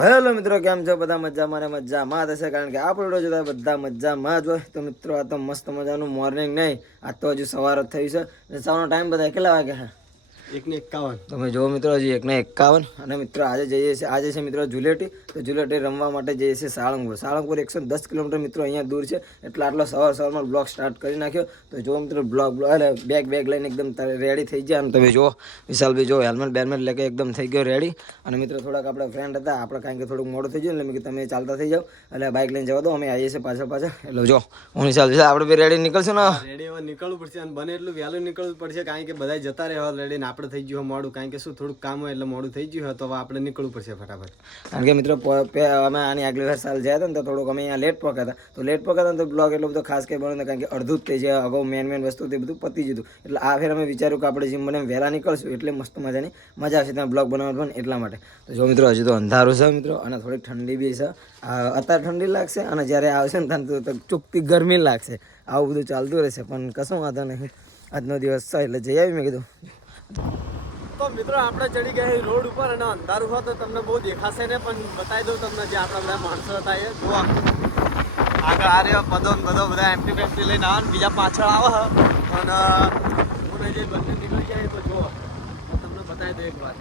Hello મિત્રો, કેમ છો બધા? મજામાં ને મજામાં થશે, કારણ કે આપણો જોતા બધા મજામાં જ હોય. તો મિત્રો, આ તો મસ્ત મજાનું મોર્નિંગ નહીં, આ તો હજુ સવાર જ થયું છે અને સવારનો ટાઈમ બધા કેટલા વાગે છે? 1:51. તમે જુઓ મિત્રો, હજી 1:51. અને મિત્રો આજે જઈએ છીએ, આજે છે મિત્રો જુલેટી. તો જુલેટી રમવા માટે જઈએ છીએ સાળંગપુર. 110 કિલોમીટર મિત્રો અહીંયા દૂર છે, એટલે આટલો સવારમાં બ્લોગ સ્ટાર્ટ કરી નાખ્યો. તો જો મિત્રો બ્લોગ બેગ લઈને એકદમ રેડી થઈ ગયા. અને તમે જુઓ વિશાલભાઈ, જો હેલ્મેટ બેલ્મેટ લઈને એકદમ થઈ ગયો રેડી. અને મિત્રો થોડાક આપણા ફ્રેન્ડ હતા, આપણે કારણ કે થોડુંક મોડું થઈ ગયું, એટલે મેં કીધું તમે ચાલતા થઈ જાઓ, એટલે બાઇક લઈને જવા દો, અમે આવીએ છીએ પાછળ. એટલે જો હું વિશાલ આપણે બી રેડી નીકળશું ને? રેડી હવે નીકળવું પડશે, અને બને એટલું વહેલું નીકળવું પડશે, કારણ કે બધા જતા રહ્યા રેડી ને આપણે થઈ ગયું મોડું, કારણ કે શું થોડુંક કામ હોય એટલે મોડું થઈ ગયું હોય, તો આપણે નીકળવું પડશે ફટાફટ. કારણ કે મિત્રો અમે આની આગલી વાર સાલ ગયા હતા ને, તો થોડુંક અમે અહીંયા લેટ પહોંચ્યા હતા. તો લેટ પહોંચ્યા તો બ્લોગ એટલો બધો ખાસ કંઈ બન્યો, કારણ કે અડધું જ થઈ જાય, અગાઉ મેન વસ્તુ તે બધું પતી જતું. એટલે આ ફેર અમે વિચાર્યું કે આપણે જીમ બને વહેલા નીકળશું, એટલે મસ્ત મજાની મજા આવશે ત્યાં બ્લોગ બનાવવા પણ એટલા માટે. તો જો મિત્રો, હજી તો અંધારું છે મિત્રો, અને થોડીક ઠંડી બી છે. અત્યારે ઠંડી લાગશે, અને જ્યારે આવશે ને ત્યારે તો ચૂકતી ગરમી લાગશે. આવું બધું ચાલતું રહેશે, પણ કશું વાંધો નહીં. આજનો દિવસ છે એટલે જઈ આવી. મેં કીધું તો મિત્રો આપણે ચડી ગયા રોડ ઉપર, અને અંધારું હોય તો તમને બહુ દેખાશે ને, પણ બતાવી દઉં તમને જે આપણા બધા માણસો હતા એ જો આગળ આ રહ્યો બધો બધા એમટી લઈને આવે, બીજા પાછળ આવે, અને હું જે બંને નીકળી જાય તો જુઓ તમને બતાવી દઉં એક વાર.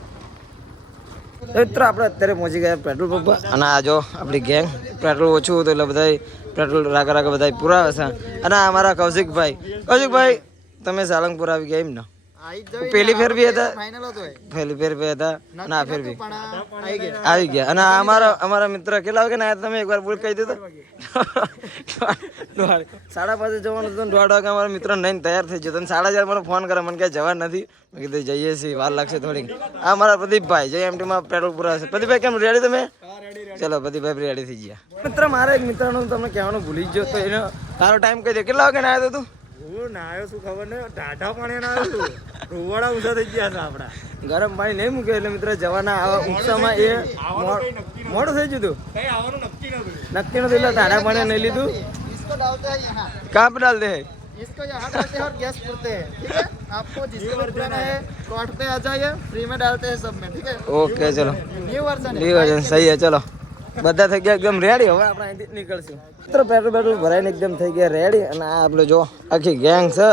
મિત્રો આપણે અત્યારે પહોંચી ગયા પેટ્રોલ પંપ પર, અને આ જો આપણી ગેંગ પેટ્રોલ ઓછું હતું એટલે બધા પેટ્રોલ રાગા બધા પુરાવે છે. અને અમારા કૌશિકભાઈ તમે સાળંગપુર આવી ગયા એમ ને? પેલી ફેર બી હતા, પહેલી ફેર બી હતા, અને આ ફેર બી આવી ગયા. અને અમારા મિત્ર કેટલા વાગે ના તમે એકવાર બોલ કહી દીધું? 5:30 જવાનું હતું, 1:30 વાગે અમારા મિત્ર નહીં તૈયાર થઈ ગયો. 4:30 મને ફોન કરે, મને ક્યાંય જવા નથી. મેં કીધું જઈએ છીએ, વાર લાગશે થોડીક. આ મારા પ્રદીપભાઈ જે એમટીમાં પેટ્રોલ પુરાશે. પ્રદીપભાઈ કેમ રેડી તમે? ચલો પ્રદીપભાઈ રેડી થઈ ગયા. મિત્ર મારા એક મિત્રનું તમને કહેવાનું ભૂલી ગયો, તો એનો તારો ટાઈમ કહી દે, કેટલા વાગે ના આવ્યો તું? હું નાયો શું ખબર નહીં, ઢાઢા પાણી ના આવ્યું, રોવાડા ઊંધા થઈ ગયા છે આપડા. ગરમ પાણી નહીં મૂક્યો એટલે મિત્ર જવાના આવા ઉત્સાહમાં એ મોડું થઈ ગયું. નક્કી નતું એટલે ઢાઢા પાણી નહીં લીધું. કાં પર ડાલ દે इसको यहाँ डालते हैं और गैस पुरते हैं, ठीक है? आपको जिसको भी पुराना है प्लॉट पे आ जाइए, फ्री में डालते हैं सब में, ठीक है? ઓકે ચલો, न्यू वर्जन ન્યુ વર્ઝન સહી હે. ચલો બધા થઈ ગયા એકદમ રેડી. હવે આપણે અહીંથી નીકળશું. મિત્રો પેટ્રોલ ભરાઈને એકદમ થઈ ગયા રેડી. અને આ આપણે જો આખી ગેંગ છે,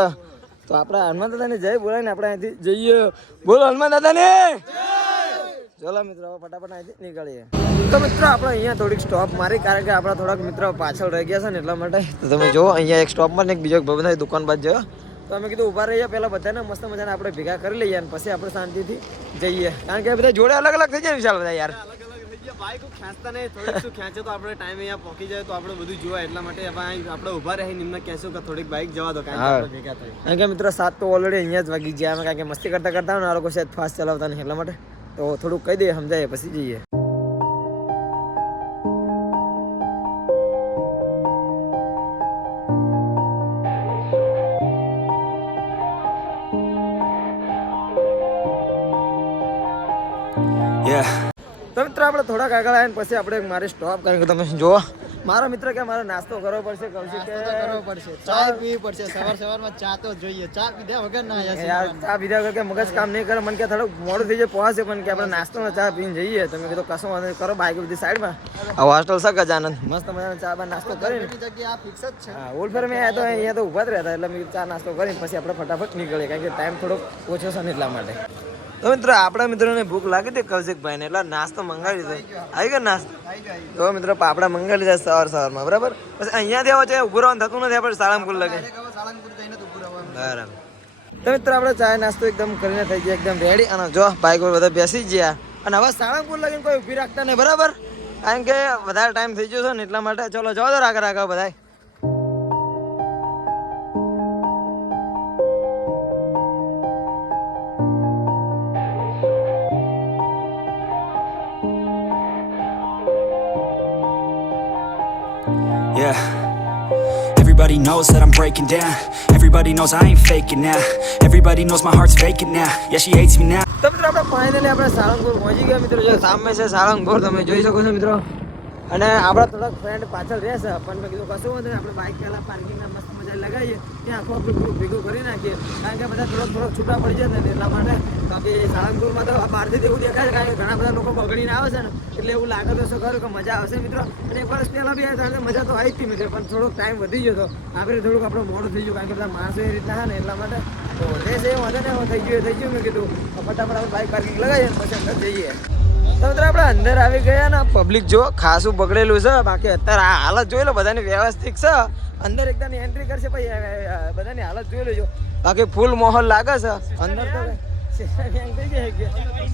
તો આપણે હનુમાન દાદાને જય બોલાવીને આપણે અહીંથી જઈએ. બોલો હનુમાન દાદાને. ચલો મિત્રો હવે ફટાફટ અહીંથી નીકળીએ. તો મિત્રો આપણે અહીંયા થોડીક સ્ટોપ મારી, કારણ કે આપણા થોડાક મિત્રો પાછળ રહી ગયા છે ને એટલા માટે. તો તમે જો અહીંયા એક સ્ટોપમાં ને એક બીજો ભાઈ દુકાન બાદ જયો, તો અમે કીધું ઊભા રહીએ પહેલાં બધાને મસ્ત મજાને આપણે ભેગા કરી લઈએ, અને પછી આપણે શાંતિથી જઈએ, કારણ કે બધા જોડે અલગ અલગ થઈ જાય વિશાલ બધા યાર. બાઈક ખેંચતા નહીં, થોડીક શું ખેંચે તો આપણે ટાઈમ અહીંયા પહોંચી જાય, તો આપણે બધું જોવા, એટલા માટે આપણે ઊભા રહીને એમને કહેશું કે થોડીક બાઈક જવા દો, કારણ કે ભેગા થાય. કારણ કે મિત્રો 7 તો ઓલરેડી અહીંયા જ વાગી ગયા અમે, કારણ કે મસ્તી કરતા કરતા ને આ લોકો શાયદ ફાસ્ટ ચલાવતા નહીં, એટલા માટે તો થોડુંક કહી દઈએ, સમજાય પછી જઈએ. તો મિત્ર આપણે થોડાક આગળ આવ્યા ને પછી આપણે મારી સ્ટોપ, કારણ કે તમે જુઓ મારો મિત્ર કે મારે નાસ્તો કરવો પડશે. કરવો પડશે, ચા પીવી પડશે, સવારમાં ચા તો જોઈએ, ચા પીધા વગર ના યાર. ચા પીધા વગર કે મગજ કામ નહીં કરે. મને કે થોડુંક મોડું થઈ જાય પહોંચે, પણ કે આપણે નાસ્તોમાં ચા પીને જઈએ. તમે કીધું કશું વાંધો નહીં, કરો બાઈક બધી સાઈડમાં. આ હોસ્ટેલ છે ગજાનંદ, મસ્ત મજાનો ચા બા નાસ્તો કરીને જગ્યા આ ફિક્સ જ છે. હા, ઓલફેર મેં આવ્યા તો અહીંયા તો ઊભા જ રહ્યા હતા, એટલે મેં ચા નાસ્તો કરીને પછી આપણે ફટાફટ નીકળીએ, કારણ કે ટાઈમ થોડોક ઓછો છે ને એટલા માટે. તો મિત્રો આપણા મિત્રોને ભૂખ લાગી હતી કૌશિકભાઈને, એટલે નાસ્તો મંગાવી દીધો. આવી ગયો નાસ્તો? તો મિત્રો પાપડા મંગાવી લીધા સવારમાં, બરાબર. પછી અહીંયાથી આવો છે ઉભું રહેવાનું થતું નથી, આપણે સાળંગપુર લગે. બરાબર. તો મિત્રો આપણે ચા નાસ્તો એકદમ કરીને થઈ ગયા એકદમ રેડી. અને જો બાઈક પર બધા બેસી ગયા, અને હવે સાળંગપુર લગીને કોઈ ઊભી રાખતા નહીં, બરાબર, કારણ કે વધારે ટાઈમ થઈ ગયો છે ને એટલા માટે. ચલો જવા દો રાખા બધા. Yeah. Everybody knows that I'm breaking down. Everybody knows I ain't faking now. Everybody knows my heart's vacant now. Yeah, she hates me now. તો મિત્રો આપણે ફાઇનલી આપણે સાળંગપુર પહોંચી ગયા મિત્રો. જે સામે છે સાળંગપુર, તમે જોઈ શકો છો મિત્રો. અને આપણા થોડાક ફ્રેન્ડ પાછળ રહેશે, પણ મેં કીધું કશું વાંધો નહીં, આપણે બાઇક પહેલાં પાર્કિંગના મસ્ત મજા લગાવીએ, ત્યાં આખું આપણે ગ્રુપ ભેગું કરી નાખીએ, કારણ કે કે બધા થોડોક છૂટા પડી જાય ને એટલા માટે. બાકી સાળંગપુરમાં તો બહારથી એવું દેખાય છે કે ઘણા બધા લોકો બગડીને આવે છે ને એટલે એવું લાગે તો શું ખરું કે મજા આવશે મિત્રો. અને એક વર્ષ પહેલાં બી આવ્યા મજા તો આવી જ હતી મિત્રો, પણ થોડોક ટાઈમ વધી ગયો હતો આપણે થોડુંક આપણું મોડું થઈ ગયું કારણ કે બધા માણસો એ રીતના હા ને એટલા માટે. તો દેશ એ વધે ને થઈ ગયું મેં કીધું ફટાફટ આપણે બાઇક પાર્કિંગ લગાવીએ પછી અંદર જઈએ. તો મિત્રો આપણે અંદર આવી ગયા ને પબ્લિક જો ખાસું બગડેલું છે. બાકી અત્યારે આ હાલત જોઈ લો બધાની વ્યવસ્થિત છે. અંદર એકદમની એન્ટ્રી કરશે પછી બધાની હાલત જોઈ લેજો. બાકી ફૂલ માહોલ લાગે છે અંદર તો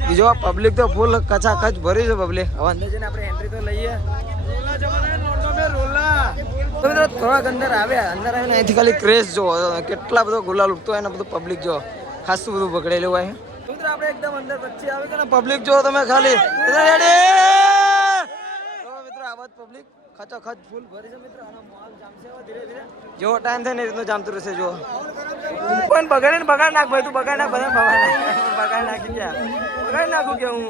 બીજો પબ્લિક તો ફૂલ કચાકચ ભરી છે પબ્લિક. હવે અંદર જઈને આપણે એન્ટ્રી તો લઈએ. તો મિત્રો થોડાક અંદર આવ્યા, અંદર આવીને અહીંથી ખાલી ક્રેઝ જો કેટલા બધો ગુલાલ ઉગતો હોય ને બધું પબ્લિક જો ખાસું બધું બગડેલું હોય. મિત્રો આપણે એકદમ અંદર વચ્ચે આવી ગયા ને પબ્લિક જો તમે ખાલી મિત્રો આ વાત પબ્લિક ખચાખચ ફૂલ ભરી છે મિત્રો. આનો માહોલ જામશે હવે ધીરે ધીરે જેવો ટાઈમ થાય ને એ રીતનું જામતું રહેશે. જો કોઈ બગાડે ને બગાડ નાખ ભાઈ, તું બગાડ નાખ બધા બગાડ નાખી ગયા બગાડ નાખું કે હું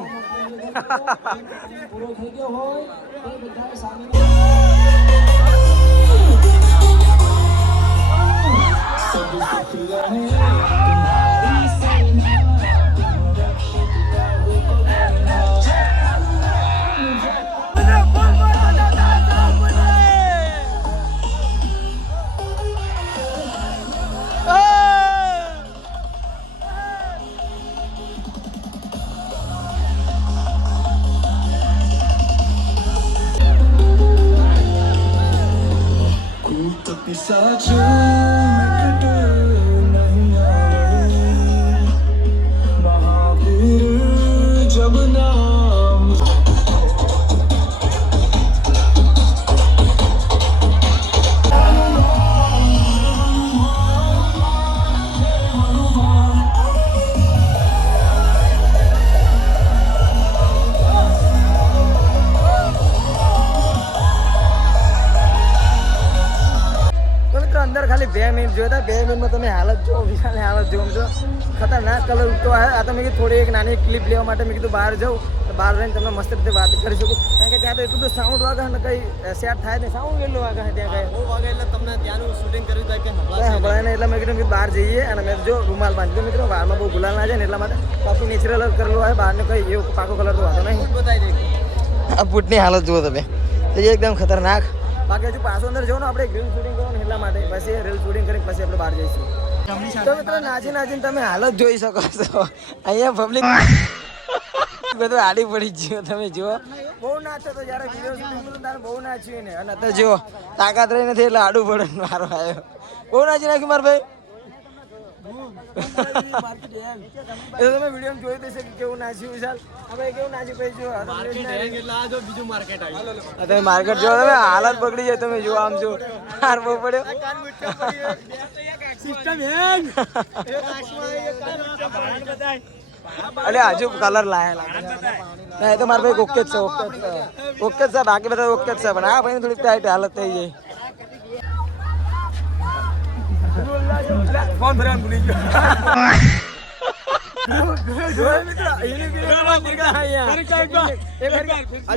અંદર ખાલી 2 મિનિટ જોયા હતા. 2 મિનિટમાં તમે હાલત જો વિશાલની હાલત જો સમજો ખતરનાક કલર ઉગતો આવે. આ તો મેં કીધું થોડી એક નાની ક્લિપ લેવા માટે મેં કીધું બહાર જાઉં, બહાર રહીને તમને મસ્ત રીતે વાત કરી શકું કારણ કે ત્યાં તો એટલું બધું સાઉન્ડ વાગે ને કંઈ સેટ થાય ને સાઉન્ડ કેટલું વાગે ત્યાં કંઈ બહુ વાગે એટલે તમને ત્યાંનું શૂટિંગ કર્યું જાય કે સંભળાય ને એટલે મેં કીધું બહાર જઈએ અને મેં જો રૂમાલ બાંધી મિત્રો વાળમાં બહુ ગુલાલ ના જાય ને એટલા માટે બાકી નેચરલ કરેલું હોય બહારને કંઈ એવું પાકો કલર તો વાતો નહીં. બતાવી દે આ બૂટની હાલત જુઓ તમે એકદમ ખતરનાક. બાકી હજુ પાછું અંદર જવું ને આપણે રીલ શૂટિંગ કરવાનું એટલા માટે પછી રીલ શૂટિંગ કરીને પછી આપણે બહાર જઈશું. તો મિત્રો નાચીને તમે હાલત જોઈ શકો છો. અહીંયા પબ્લિક બધું આડી પડી ગયો તમે જુઓ. બહુ નાચો તો જયારે વિડીયો શૂટિંગ કરું ત્યારે બહુ નાચ્યું ને અને અત્યારે જુઓ તાકાત રહી નથી એટલે આડું પડે મારો આવ્યો. બહુ નાચી નાખ્યું મારા ભાઈ. તમે વિડીયો જોઈ દેશે કે કેવું નાચ્યું વિશાલ. આપણે કેવું નાચ્યું પછી જો બીજું માર્કેટ આવ્યું. તમે માર્કેટ જો તમે હાલત પકડી જાય તમે જો આમ જો હાર બહુ પડ્યો અરે હજુ કલર લાયા એ તો મારા ભાઈ ઓકે જ છે ઓકે જ છે બાકી બધા ઓકે જ છે પણ હા ભાઈ થોડીક ટાઈટ હાલત થઈ જાય. ફોન ભરવાનું ભૂલી ગયો.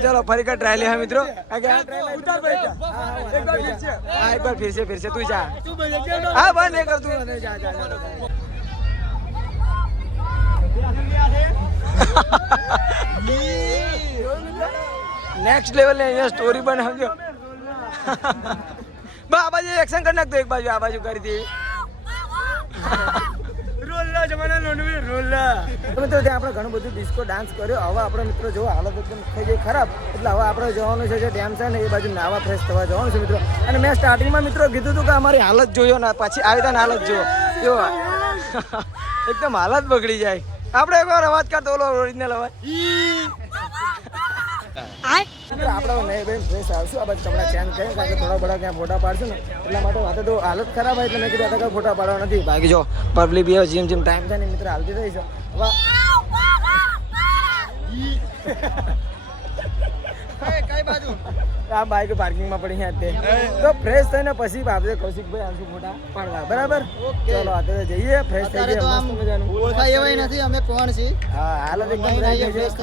चलो फरी का ट्रायल है मित्रों. एक बार फिर से तू जा. हाँ बंद नहीं कर तू जा. नेक्स्ट लेवल है ये स्टोरी बना गया. बाबाजी एक्शन करना तो एक बाजू आ बाजू करी थी. મિત્રો ત્યાં આપણે ઘણું બધું ડિસ્કો ડાન્સ કર્યો. હવે આપણે મિત્રો જો હાલત એકદમ થઈ ગઈ ખરાબ એટલે હવે આપણે જવાનું છે જે ડેમ છે ને એ બાજુ નાવા ફ્રેશ થવા જવાનું છે મિત્રો. અને મેં સ્ટાર્ટિંગમાં મિત્રો કીધું હતું કે અમારી હાલત જોયો ને પછી આવી ત્યાં હાલત જો એકદમ હાલત બગડી જાય. આપણે એકવાર અવાજ કાઢતો ઓલો ઓરિજિનલ અવાજ આપણે નહીં ભાઈ ફ્રેશ આવશું. આ બાજુ તમને ચેન્જ કરીએ કારણ કે થોડા બડા ક્યાં ફોટા પાડશું ને એટલા માટે વાત તો હાલત ખરાબ હોય એટલે મેં કીધું અત્યારે ફોટા પાડવા નથી. બાકી જો પબ્લિક બી જેમ ટાઈમ થાય ને મિત્ર હાલતી થઈ છે. આ બાઈક પાર્કિંગમાં પડી અહીંયા તો ફ્રેશ થઈને પછી આપણે કૌશિકભાઈ આવશું ફોટા પાડવા બરાબર. ચલો અત્યારે જઈએ ફ્રેશ થઈ જઈએ. ઓળખાય એવાય નથી અમે કોણ છીએ. હા હાલત એકદમ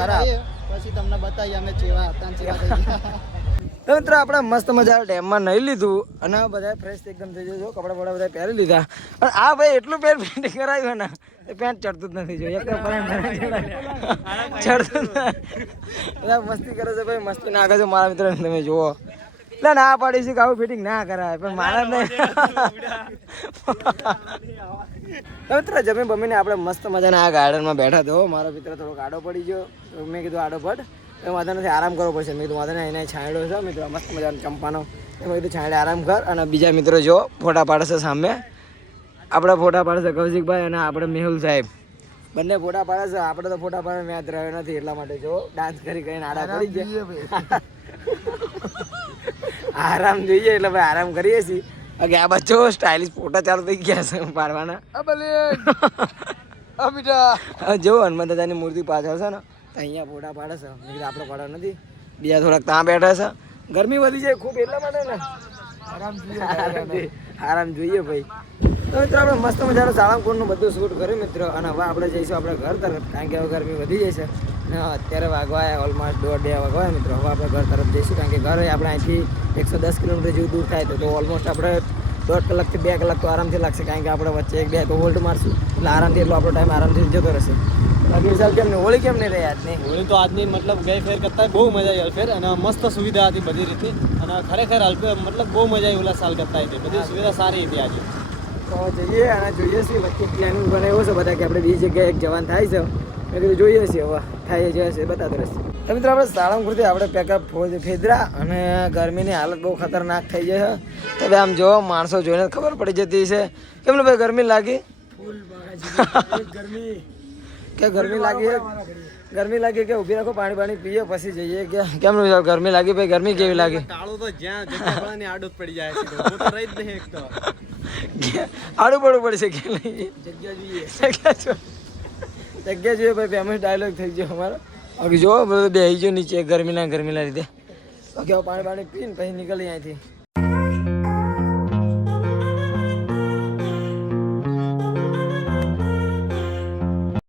ખરાબ પછી તમને બતાવીએ અમે ચેવા હતા ચેવા થઈ ગયા. તો મિત્રો આપણે મસ્ત મજા ડેમમાં નહીં લીધું અને બધા ફ્રેશ એકદમ થઈ જજો, કપડા બપડા બધા પહેરી લીધા. અને આ ભાઈ એટલું પેન્ટ કરાવ્યું ને એ પેન્ટ ચડતું જ નથી જોઈએ ચડતું બધા મસ્તી કરે છે ભાઈ, મસ્તી નાખે છે મારા મિત્રોને તમે જુઓ. એટલે ના પાડી છે કે આવું ફિટિંગ ના કરાય પણ મારા નહીં. મિત્રો જમીન બમીને આપણે મસ્ત મજાના આ ગાર્ડનમાં બેઠા તો મારો મિત્ર થોડોક આડો પડી ગયો, મેં કીધું આડો પડ એ વાંધો નથી, આરામ કરવો પડશે. મેં કીધું વાંધો નહીં, એને છાંયડો છે મિત્રો મસ્ત મજાનો ચંપાનો, એમાં કીધું છાંયડે આરામ કર. અને બીજા મિત્રો જો ફોટા પાડશે સામે, આપણે ફોટા પાડશે કૌશિકભાઈ અને આપણે મેહુલ સાહેબ, બંને ફોટા પાડે છે. આપણે તો ફોટા પાડે મેચ રહ્યો નથી એટલા માટે જો ડાન્સ કરી કરીને આડા પડી ગયા. આરામ જોઈએ એટલે ભાઈ આરામ કરીએ છીએ. બાકી આ બચ્ચો સ્ટાઇલિશ ફોટા ચાલુ થઈ ગયા છે પાડવાના. જો હનુમાન દાદાની મૂર્તિ પાછળ છે ને તો અહીંયા ફોટા પાડે છે. મેં કીધું આપણે પાડવા નથી, બીજા થોડાક ત્યાં બેઠા છે. ગરમી વધી જાય ખૂબ એટલા માટે ને આરામ જોઈએ ભાઈ. તો મિત્રો આપણે મસ્ત મજાનું સાળંગપુરનું બધું શૂટ કર્યું મિત્રો, અને હવે આપણે જઈશું આપણે ઘર તરફ, કારણ કે હવે ગરમી વધી જાય છે ને અત્યારે વાગવાય ઓલમોસ્ટ 1:30 વાગવાય મિત્રો. હવે આપણે ઘર તરફ જઈશું, કારણ કે ઘર આપણે અહીંથી 110 કિલોમીટર જેવું દૂર થાય તો ઓલમોસ્ટ આપણે 1.5 કલાકથી 2 કલાક તો આરામથી લાગશે, કારણ કે આપણે વચ્ચે 1-2 તો વોલ્ટ મારશું એટલે આરામથી એટલો આપણો ટાઈમ આરામથી જતો રહેશે. બાકી વિશાલ કેમ નહીં, હોળી કેમ નહીં રહી આજની? હોળી તો આજની મતલબ ગઈ ફેર કરતાં બહુ મજા આવી ફેર, અને મસ્ત સુવિધા હતી બધી રીતની, અને ખરેખર મતલબ બહુ મજા આવી ઓલા સાલ કરતાં હતી, બધી સુવિધા સારી હતી આજે. તો જઈએ અને જોઈએ છીએ વચ્ચે પ્લાનિંગ બનાવ્યો છે બધા કે આપણે બીજી જગ્યાએ એક જવાન થાય છે. મેં કીધું જોઈએ છીએ હવે થાય છે બતાતો રહેશે. તો મિત્રો આપણે સાળંગપુરથી આપણે પેકઅપ ફેદરા, અને ગરમીની હાલત બહુ ખતરનાક થઈ જાય છે. તો આમ જો માણસો જોઈને ખબર પડી જતી છે કેમને ભાઈ ગરમી લાગી કે ગરમી લાગી કે ઊભી રાખો પાણી પીએ પછી જઈએ કે કેમનું ગરમી લાગી ભાઈ? ગરમી કેવી લાગી? કાળું તો જ્યાં જગ્યા પડે ને આડું જ પડી જાય છે, ઊભું તો રહી જ નહીં એક તો. આડું પડવું પડશે કે નહીં? જગ્યા જોઈએ ભાઈ, ફેમસ ડાયલોગ થઈ ગયો અમારો. બાકી જો બધું બેસી ગયો નીચે ગરમીના લીધે. બાકી પાણી પીને પછી નીકળી અહીંથી.